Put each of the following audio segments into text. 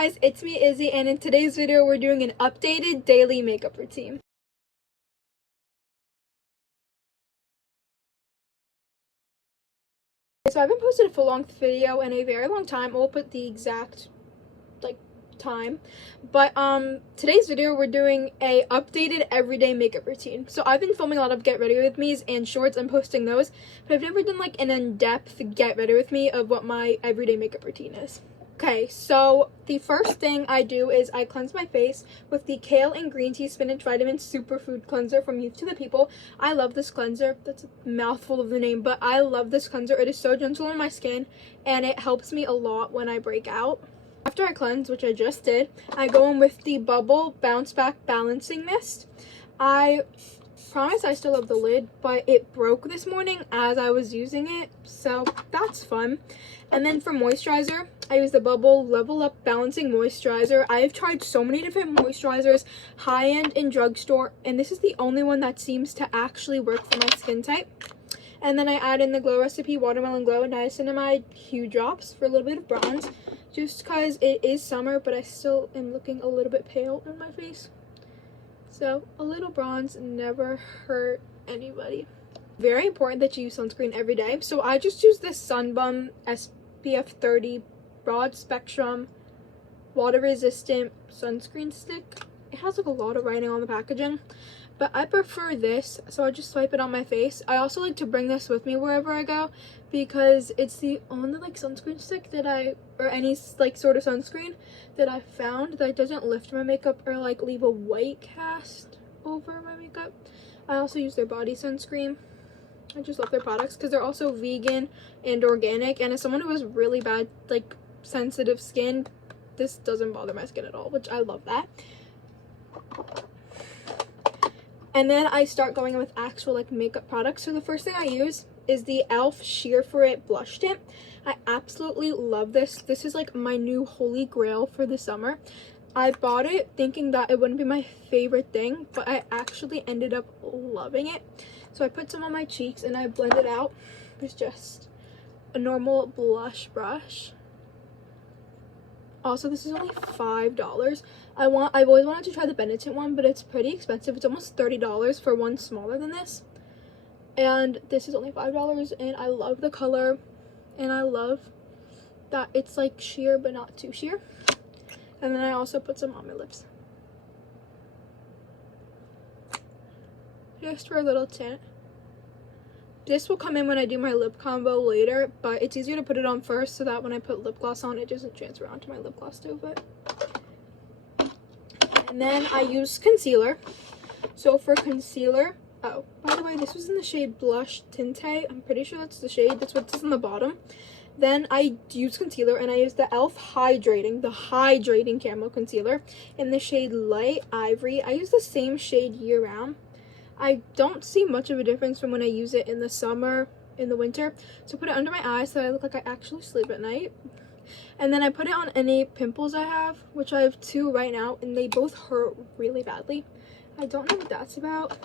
guys, it's me Izzy, and in today's video we're doing an updated daily makeup routine. So I haven't posted a full length video in a very long time. I'll put the exact time, but today's video we're doing a updated everyday makeup routine. So I've been filming a lot of get ready with me's and shorts and posting those, but I've never done like an in-depth get ready with me of what my everyday makeup routine is. Okay, so the first thing I do is I cleanse my face with the Kale and Green Tea Spinach Vitamin Superfood Cleanser from Youth to the People. I love this cleanser. That's a mouthful of the name, but I love this cleanser. It is so gentle on my skin, and it helps me a lot when I break out. After I cleanse, which I just did, I go in with the Bubble Bounce Back Balancing Mist. I promise I still have the lid, but it broke this morning as I was using it, so that's fun. And then for moisturizer, I use the Bubble Level Up Balancing Moisturizer. I've tried so many different moisturizers, high-end and drugstore, and this is the only one that seems to actually work for my skin type. And then I add in the Glow Recipe Watermelon Glow Niacinamide Hue Drops for a little bit of bronze, just because it is summer, but I still am looking a little bit pale in my face. So a little bronze never hurt anybody. Very important that you use sunscreen every day. So I just use this Sunbum SPF 30 Broad Spectrum Water Resistant Sunscreen Stick. It has like a lot of writing on the packaging, but I prefer this, so I just swipe it on my face. I also like to bring this with me wherever I go because it's the only like sunscreen stick that or any like sort of sunscreen that I found that doesn't lift my makeup or like leave a white cast over my makeup. I also use their body sunscreen. I just love their products because they're also vegan and organic, and as someone who has really bad like sensitive skin, this doesn't bother my skin at all, which I love that. And then I start going in with actual like makeup products. So the first thing I use is the e.l.f. Sheer For It Blush Tint. I absolutely love this. This is like my new holy grail for the summer. I bought it thinking that it wouldn't be my favorite thing, but I actually ended up loving it. So I put some on my cheeks and I blend it out with just a normal blush brush. Also, this is only $5. I've always wanted to try the Benetint one, but it's pretty expensive. It's almost $30 for one smaller than this. And this is only $5, and I love the color, and I love that it's like sheer but not too sheer. And then I also put some on my lips, just for a little tint. This will come in when I do my lip combo later, but it's easier to put it on first so that when I put lip gloss on, it doesn't transfer onto my lip gloss too. But and then I use concealer. So for concealer, oh, by the way, this was in the shade Blush Tinte. I'm pretty sure that's the shade. That's what's on the bottom. Then I use concealer, and I use the e.l.f. Hydrating Camo Concealer in the shade Light Ivory. I use the same shade year round. I don't see much of a difference from when I use it in the summer, in the winter. So put it under my eyes so I look like I actually sleep at night. And then I put it on any pimples I have, which I have 2 right now, and they both hurt really badly. I don't know what that's about,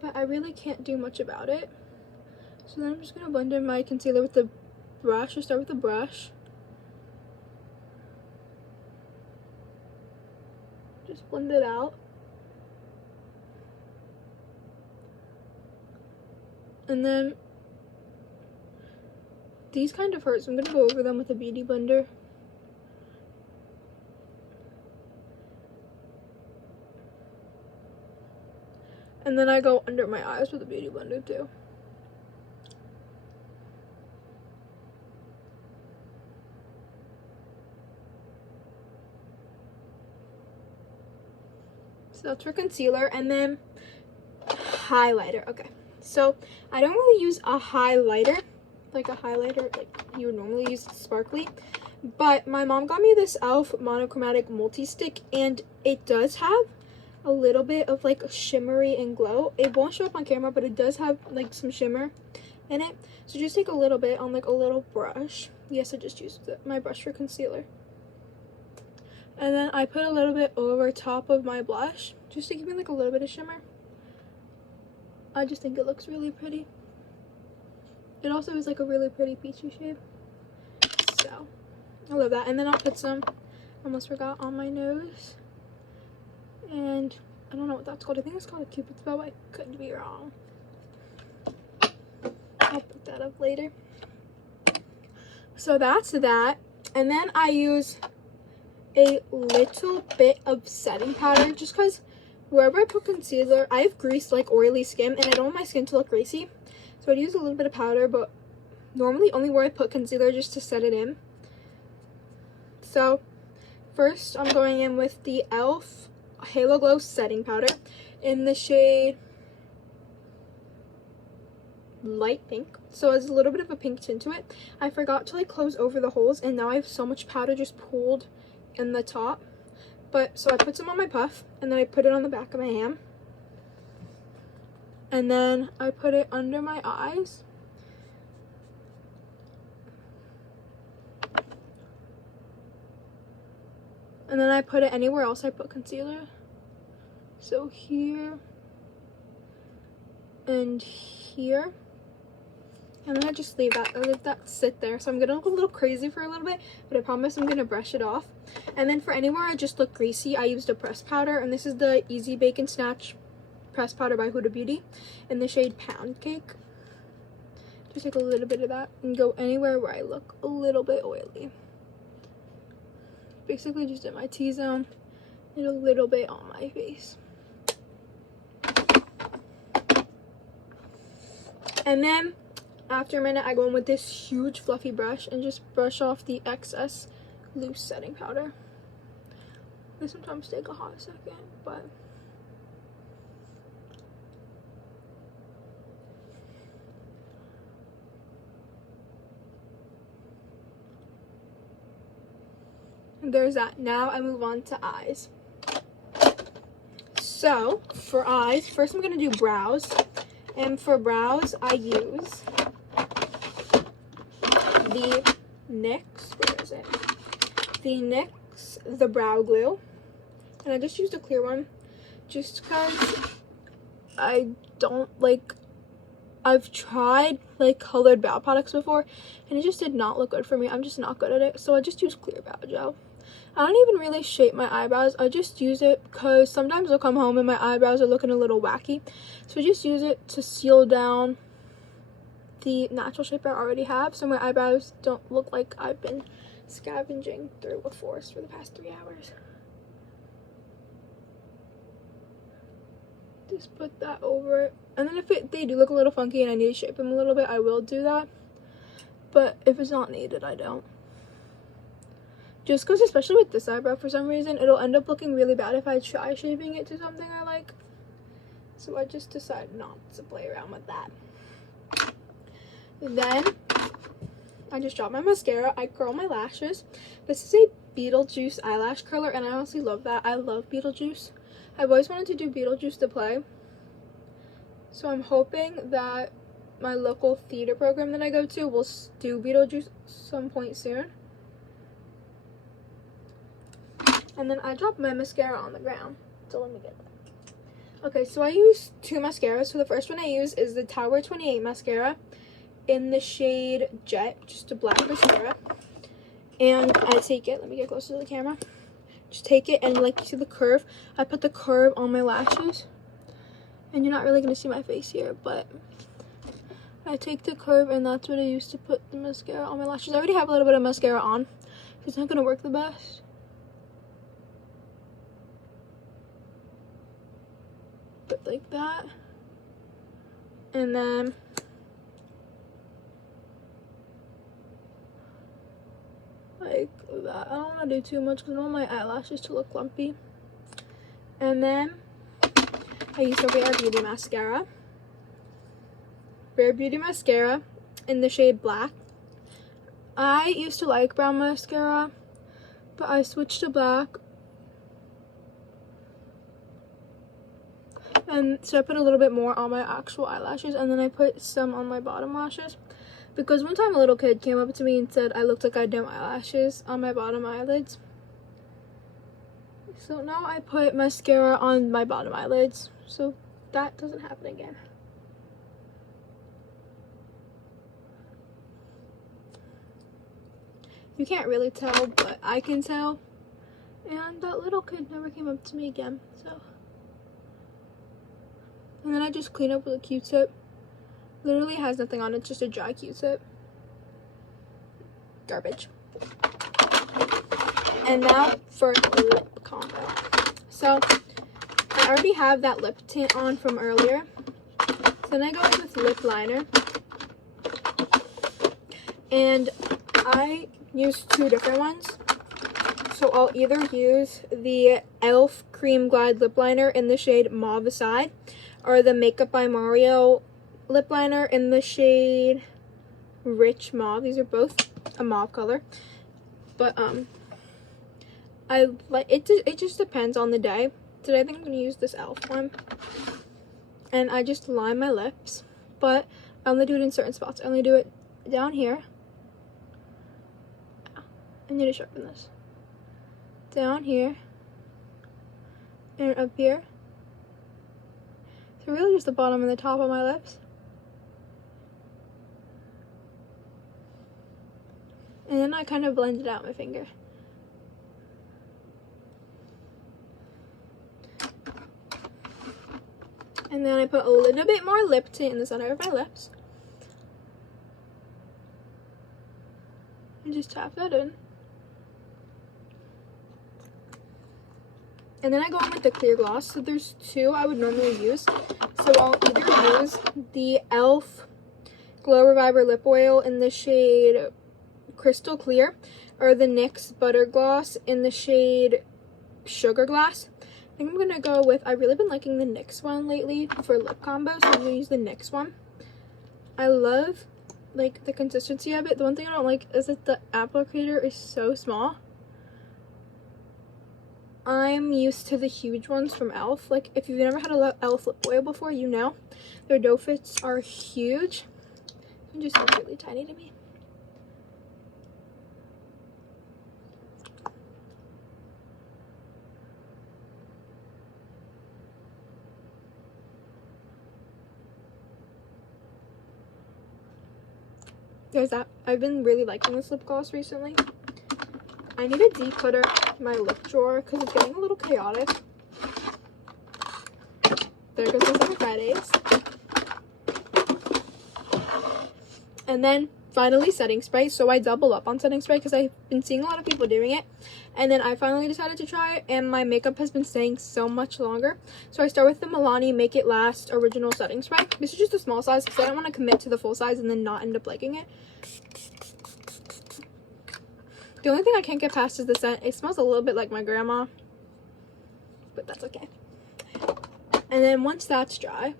but I really can't do much about it. So then I'm just going to blend in my concealer with the brush. I'll start with the brush. Just blend it out. And then these kind of hurt, so I'm going to go over them with a beauty blender. And then I go under my eyes with a beauty blender too. So that's for concealer. And then highlighter. Okay. So I don't really use a highlighter, like you would normally use sparkly, but my mom got me this e.l.f. Monochromatic Multi-Stick, and it does have a little bit of like shimmery and glow. It won't show up on camera, but it does have like some shimmer in it. So just take a little bit on like a little brush. Yes, I just used my brush for concealer. And then I put a little bit over top of my blush, just to give me like a little bit of shimmer. I just think it looks really pretty. It also is like a really pretty peachy shade. So I love that. And then I'll put some almost forgot, on my nose. And I don't know what that's called. I think it's called a Cupid's bow. I could be wrong. I'll put that up later. So that's that. And then I use a little bit of setting powder just because wherever I put concealer, I have greased, like, oily skin, and I don't want my skin to look greasy. So I'd use a little bit of powder, but normally only where I put concealer just to set it in. So first I'm going in with the e.l.f. Halo Glow setting powder in the shade light pink, so it's a little bit of a pink tint to it. I forgot to, like, close over the holes, and now I have so much powder just pooled in the top. But so I put some on my puff, and then I put it on the back of my hand, and then I put it under my eyes, and then I put it anywhere else I put concealer, so here and here. And then I just leave that sit there. So I'm gonna look a little crazy for a little bit, but I promise I'm gonna brush it off. And then for anywhere I just look greasy, I used a pressed powder, and this is the Easy Bake and Snatch pressed powder by Huda Beauty in the shade Pound Cake. Just take a little bit of that and go anywhere where I look a little bit oily. Basically just in my T-zone and a little bit on my face. And then after a minute, I go in with this huge fluffy brush and just brush off the excess loose setting powder. They sometimes take a hot second, but there's that. Now I move on to eyes. So for eyes, first I'm gonna do brows, and for brows I use the NYX, where is it? The NYX The Brow Glue, and I just used a clear one just because I don't like, I've tried like colored brow products before and it just did not look good for me. I'm just not good at it, so I just use clear brow gel. I don't even really shape my eyebrows. I just use it because sometimes I'll come home and my eyebrows are looking a little wacky, so I just use it to seal down the natural shape I already have, so my eyebrows don't look like I've been scavenging through a forest for the past 3 hours. Just put that over it, and then if they do look a little funky and I need to shape them a little bit, I will do that, but if it's not needed, I don't. Just because, especially with this eyebrow, for some reason it'll end up looking really bad if I try shaping it to something I like, so I just decided not to play around with that. Then I just drop my mascara. I curl my lashes. This is a Beetlejuice eyelash curler, and I honestly love that. I love Beetlejuice. I've always wanted to do Beetlejuice to play, so I'm hoping that my local theater program that I go to will do Beetlejuice some point soon. And then I drop my mascara on the ground, so let me get that. Okay, so I use 2 mascaras. So the first one I use is the Tower 28 mascara in the shade Jet, just a black mascara. And I take it, let me get close to the camera. Just take it, and like you see the curve, I put the curve on my lashes. And you're not really going to see my face here, but I take the curve, and that's what I use to put the mascara on my lashes. I already have a little bit of mascara on, so it's not going to work the best. But like that. And then like that. I don't want to do too much because I don't want my eyelashes to look lumpy. And then I use a Rare Beauty mascara. Rare Beauty mascara in the shade Black. I used to like brown mascara, but I switched to black. And so I put a little bit more on my actual eyelashes, and then I put some on my bottom lashes. Because one time a little kid came up to me and said I looked like I had no eyelashes on my bottom eyelids. So now I put mascara on my bottom eyelids, so that doesn't happen again. You can't really tell, but I can tell. And that little kid never came up to me again, so. And then I just clean up with a Q-tip. Literally has nothing on it, just a dry Q-tip. Garbage. And now for lip combo. So I already have that lip tint on from earlier. So then I go in with lip liner. And I use two different ones. So I'll either use the e.l.f. Cream Glide lip liner in the shade Mauve Aside, or the Makeup by Mario lip liner in the shade Rich Mauve. These are both a mauve color. But I like it just depends on the day. Today I think I'm gonna use this e.l.f. one. And I just line my lips, but I only do it in certain spots. I only do it down here. I need to sharpen this. Down here. And up here. So really just the bottom and the top of my lips. And then I kind of blend it out with my finger. And then I put a little bit more lip tint in the center of my lips. And just tap that in. And then I go in with the clear gloss. So there's two I would normally use. So I'll either use the e.l.f. Glow Reviver Lip Oil in the shade Crystal Clear, or the NYX Butter Gloss in the shade Sugar Glass. I think I'm gonna go with, I've really been liking the NYX one lately for lip combo, so I'm gonna use the NYX one. I love like the consistency of it. The one thing I don't like is that the applicator is so small. I'm used to the huge ones from e.l.f. Like, if you've never had a e.l.f. lip oil before, you know. Their doe fits are huge. It just seems really tiny to me. There's that. I've been really liking this lip gloss recently. I need to declutter my lip drawer because it's getting a little chaotic. There goes my Summer Fridays. And then finally setting spray. So I double up on setting spray because I've been seeing a lot of people doing it. And then I finally decided to try it, and my makeup has been staying so much longer. So I start with the Milani Make It Last Original Setting Spray. This is just a small size because I don't want to commit to the full size and then not end up liking it. The only thing I can't get past is the scent. It smells a little bit like my grandma, but that's okay. And then once that's dry,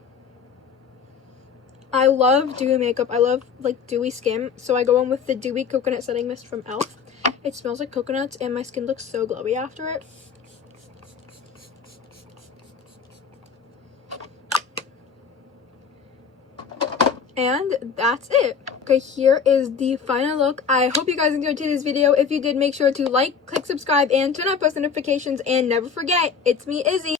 I love dewy makeup. I love like dewy skin, so I go in with the Dewy Coconut Setting Mist from e.l.f. It smells like coconuts, and my skin looks so glowy after it. And that's it. Okay, here is the final look. I hope you guys enjoyed today's video. If you did, make sure to like, click subscribe, and turn on post notifications. And never forget, it's me, Izzy.